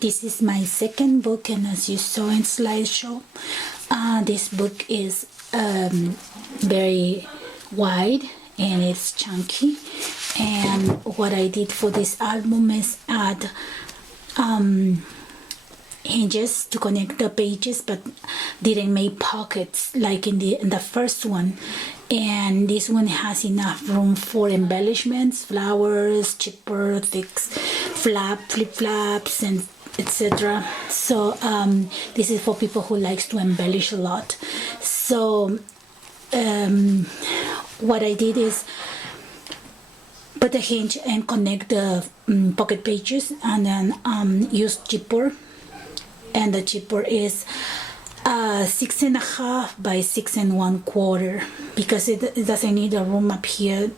This is my second book, and as you saw in slideshow, this book is very wide and it's chunky. And what I did for this album is add hinges to connect the pages, but didn't make pockets like in the first one. And this one has enough room for embellishments, flowers, chipper, thicks, flip-flaps, and etc. So this is for people who likes to embellish a lot. So what I did is put a hinge and connect the pocket pages, and then use chipper, and the chipper is 6.5 by 6 1/4, because it doesn't need a room up here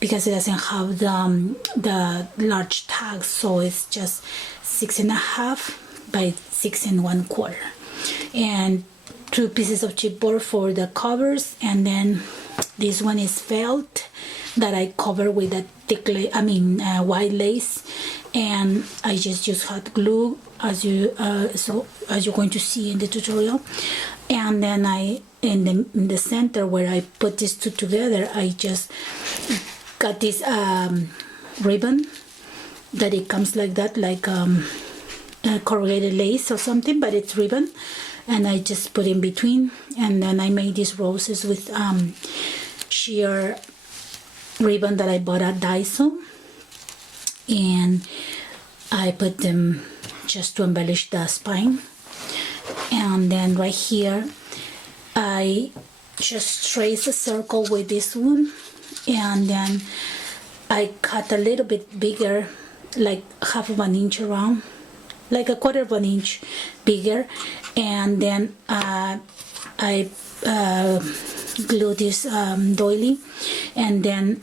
because it doesn't have the large tags, so it's just 6.5 by 6 1/4, and 2 pieces of chipboard for the covers. And then this one is felt that I cover with a thick white lace, and I just use hot glue as you're going to see in the tutorial. And then in the center where I put these two together, I just got this ribbon that it comes like that, like corrugated lace or something, but it's ribbon, and I just put in between. And then I made these roses with sheer ribbon that I bought at Daiso, and I put them just to embellish the spine. And then right here I just trace a circle with this one, and then I cut a little bit bigger, like 1/2 inch around, like 1/4 inch bigger, and then I glue this doily, and then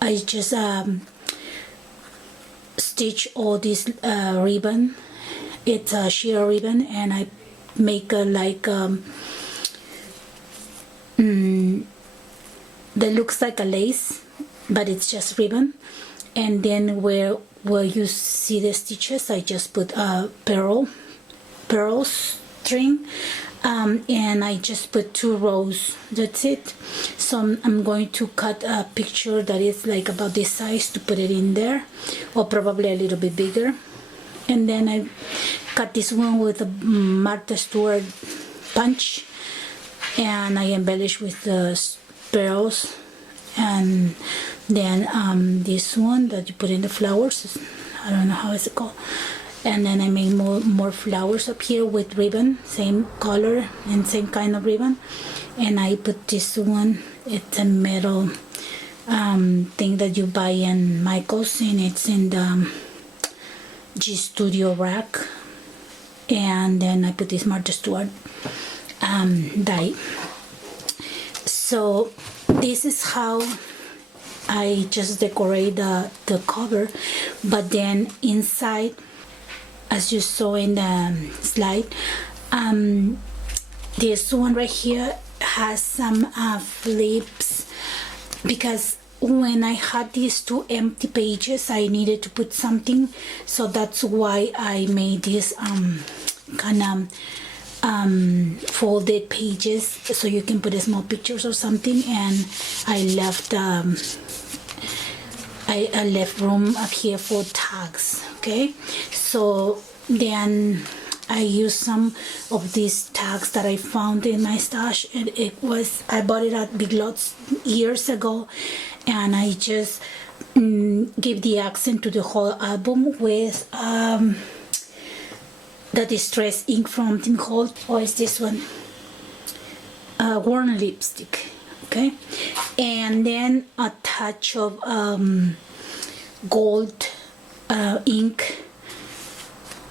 I just stitch all this ribbon. It's a sheer ribbon, and I make a that looks like a lace, but it's just ribbon. And then where you see the stitches, I just put a pearl string, and I just put 2 rows. That's it. So I'm going to cut a picture that is like about this size to put it in there, or probably a little bit bigger. And then I cut this one with a Martha Stewart punch, and I embellish with the pearls. And then this one that you put in the flowers, I don't know how it's called. And then I made more flowers up here with ribbon, same color and same kind of ribbon. And I put this one, it's a metal thing that you buy in Michael's, and it's in the G Studio rack. And then I put this Martha Stewart die. So this is how I just decorate the cover. But then inside, as you saw in the slide, this one right here has some flips, because when I had these 2 empty pages, I needed to put something, so that's why I made this kind of folded pages, so you can put small pictures or something. And I left I left room up here for tags. Okay, so then I used some of these tags that I found in my stash, and I bought it at Big Lots years ago, and I just give the accent to the whole album with the Distress ink from Tim Holt, or is this one, Worn lipstick. Okay, and then a touch of gold ink.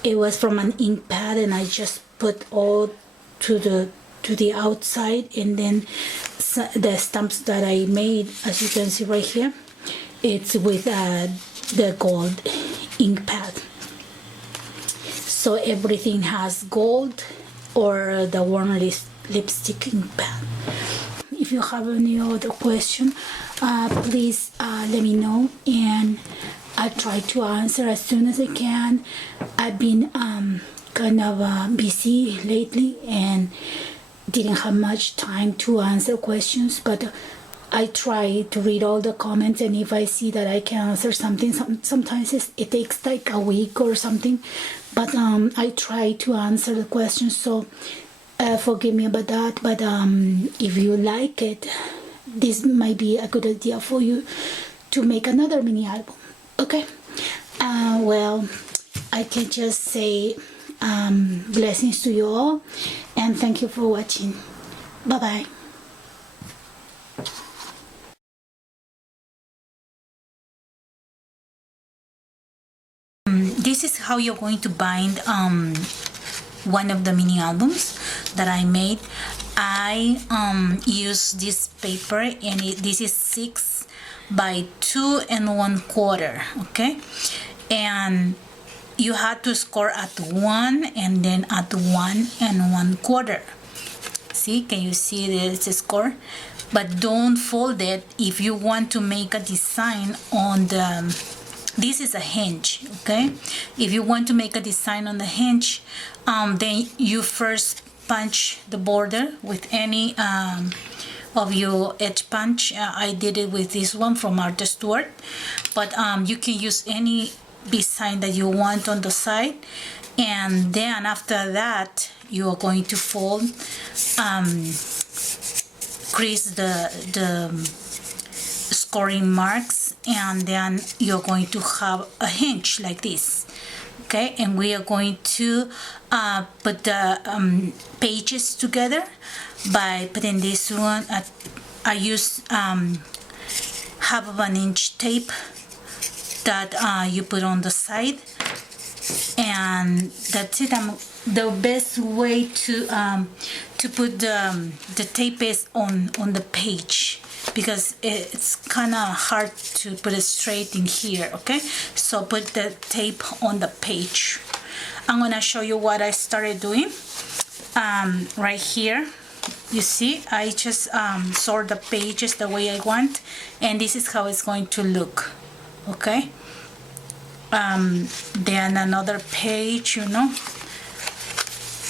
It was from an ink pad, and I just put all to the outside. And then the stamps that I made, as you can see right here, it's with the gold ink pad. So everything has gold or the Worn lipstick ink pad. If you have any other question, please let me know, and I try to answer as soon as I can. I've been kind of busy lately and didn't have much time to answer questions, but I try to read all the comments, and if I see that I can answer something, sometimes it takes like a week or something, but I try to answer the questions, so forgive me about that. But if you like it, this might be a good idea for you to make another mini album. Okay, well, I can just say blessings to you all, and thank you for watching. Bye bye. This is how you're going to bind one of the mini albums that I made. I use this paper, and this is 6 by 2 1/4. Okay, and you have to score at 1 and then at 1 1/4. See, can you see there's a score? But don't fold it if you want to make a design on the, this is a hinge, okay? If you want to make a design on the hinge, then you first punch the border with any of your edge punch. I did it with this one from Martha Stewart, but you can use any design that you want on the side, and then after that you are going to fold, crease the scoring marks, and then you're going to have a hinge like this. Okay, and we are going to put the pages together by putting this one at, I use half of an inch tape that you put on the side, and that's it. The best way to put the tape is on the page, because it's kind of hard to put it straight in here. Okay, so put the tape on the page. I'm gonna show you what I started doing right here. You see, I just sort the pages the way I want, and this is how it's going to look. Okay, then another page, you know,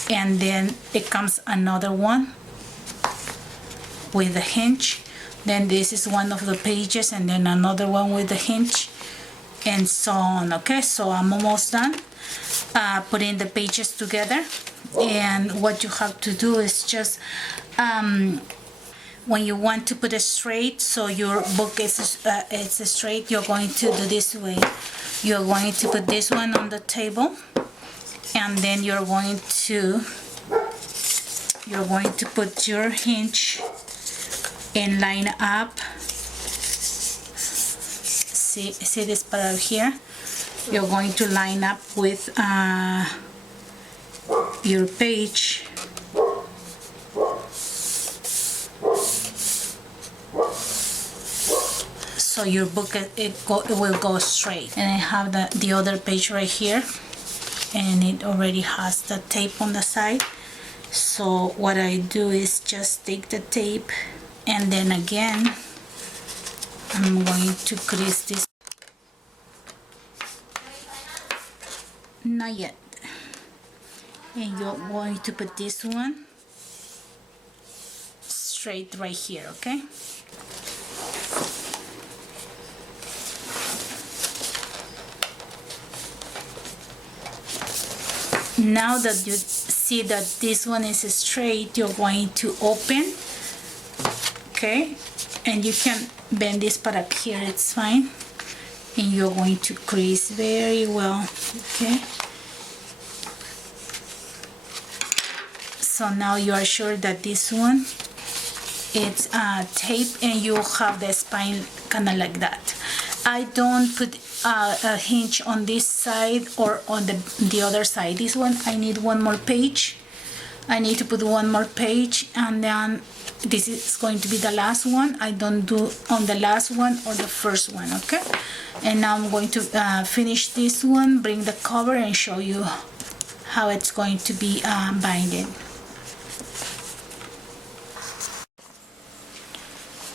and then it comes another one with a hinge. Then this is one of the pages, and then another one with the hinge, and so on. Okay, so I'm almost done putting the pages together. And what you have to do is just when you want to put it straight, so your book is it's straight, you're going to do this way. You're going to put this one on the table, and then you're going to put your hinge and line up. See this part out here? You're going to line up with your page. So your book it will go straight. And I have the other page right here, and it already has the tape on the side. So what I do is just take the tape, and then again I'm going to crease this. Not yet. And you're going to put this one straight right here. Okay, now that you see that this one is straight, you're going to open. Okay, and you can bend this part up here, it's fine, and you're going to crease very well. Okay, so now you are sure that this one it's tape, and you have the spine kind of like that. I don't put a hinge on this side or on the other side. This one I need one more page. I need to put one more page, and then this is going to be the last one. I don't do on the last one or the first one. Okay, and now I'm going to finish this one, bring the cover, and show you how it's going to be binded.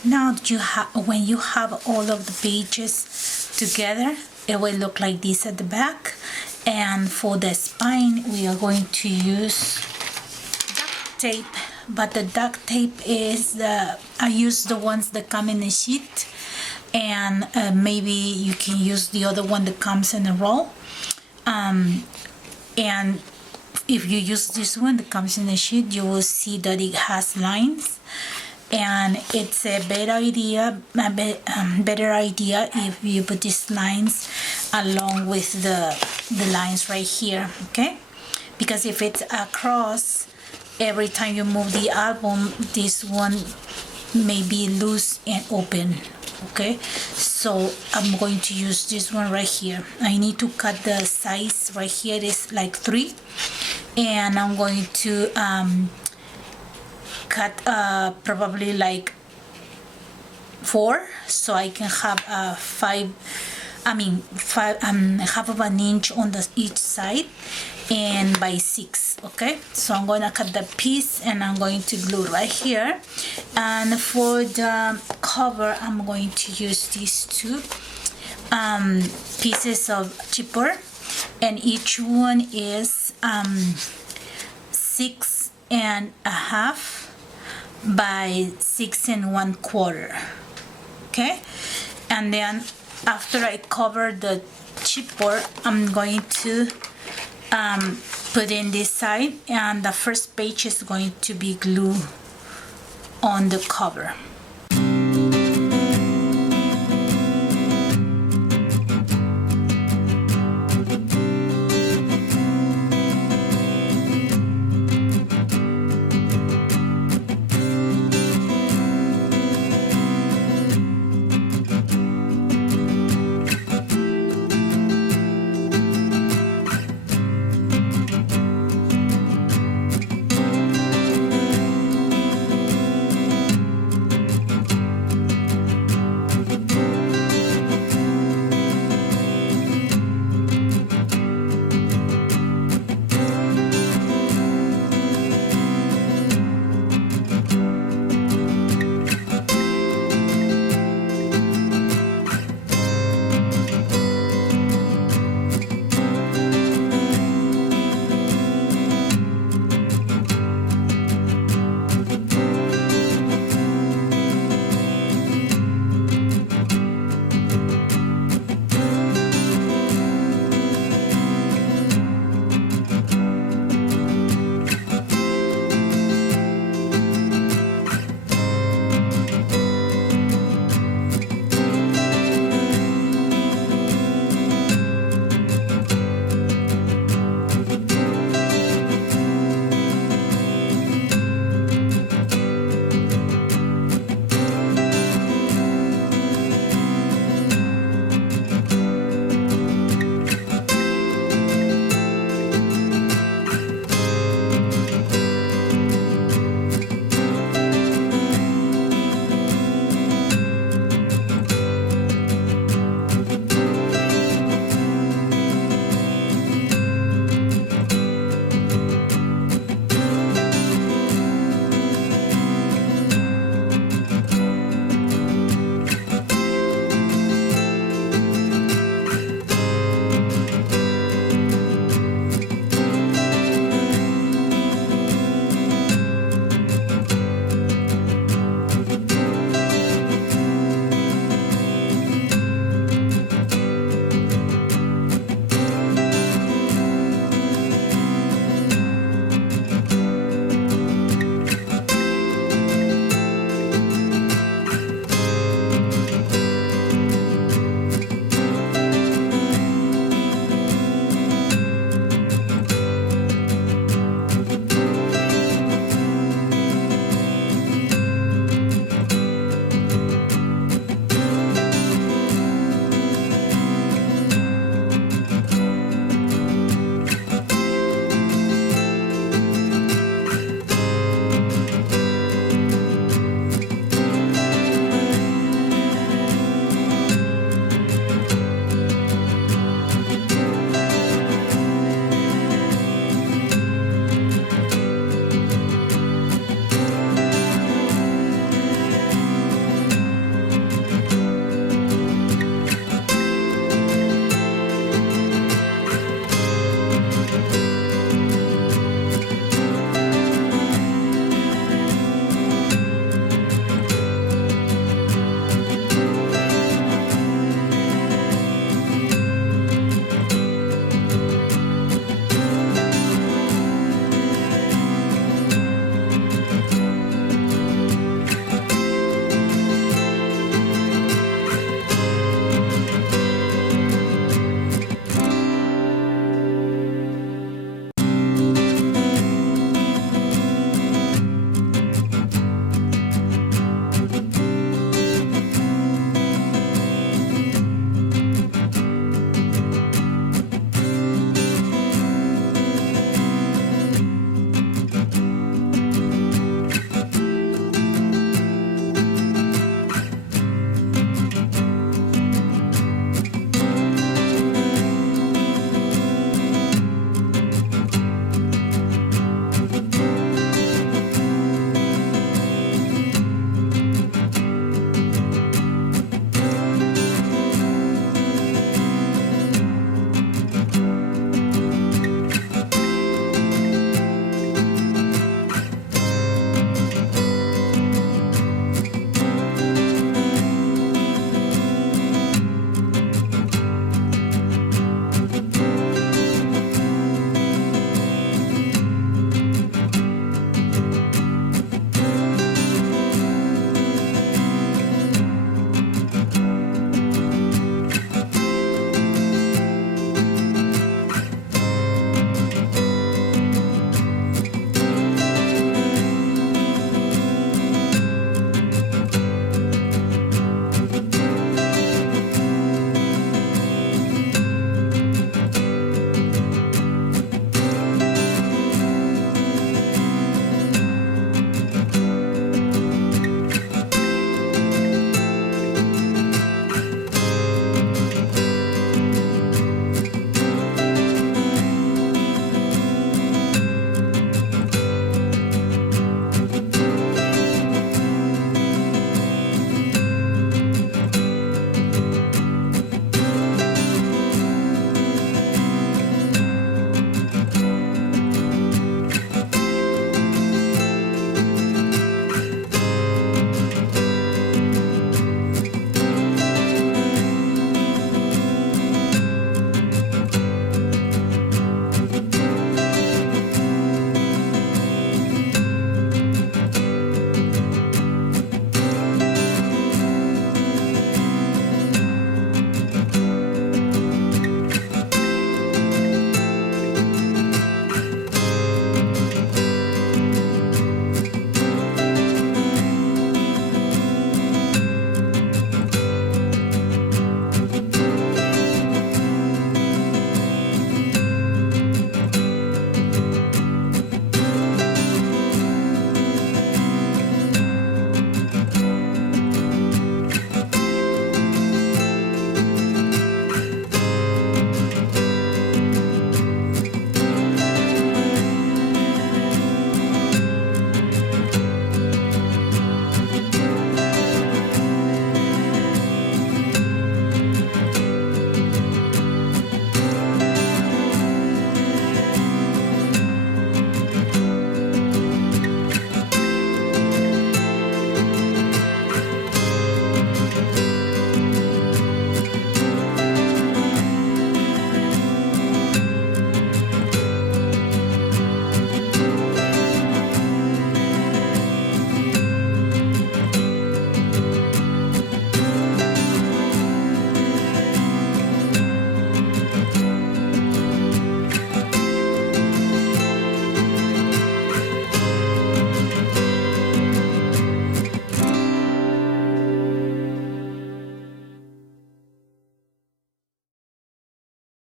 Now when you have all of the pages together, it will look like this at the back. And for the spine, we are going to use duct tape, but the duct tape is I use the ones that come in a sheet, and maybe you can use the other one that comes in a roll. And if you use this one that comes in a sheet, you will see that it has lines, and it's a better idea if you put these lines along with the lines right here, okay? Because if it's across, every time you move the album, this one may be loose and open, okay? So I'm going to use this one right here. I need to cut the size right here. It is like 3, and I'm going to cut probably like 4, so I can have half of an inch on each side, and by 6, okay? So I'm going to cut the piece and I'm going to glue right here. And for the cover, I'm going to use these 2 pieces of chipboard, and each one is 6.5 by 6 1/4, okay? And then after I cover the chipboard, I'm going to put in this side, and the first page is going to be glue on the cover.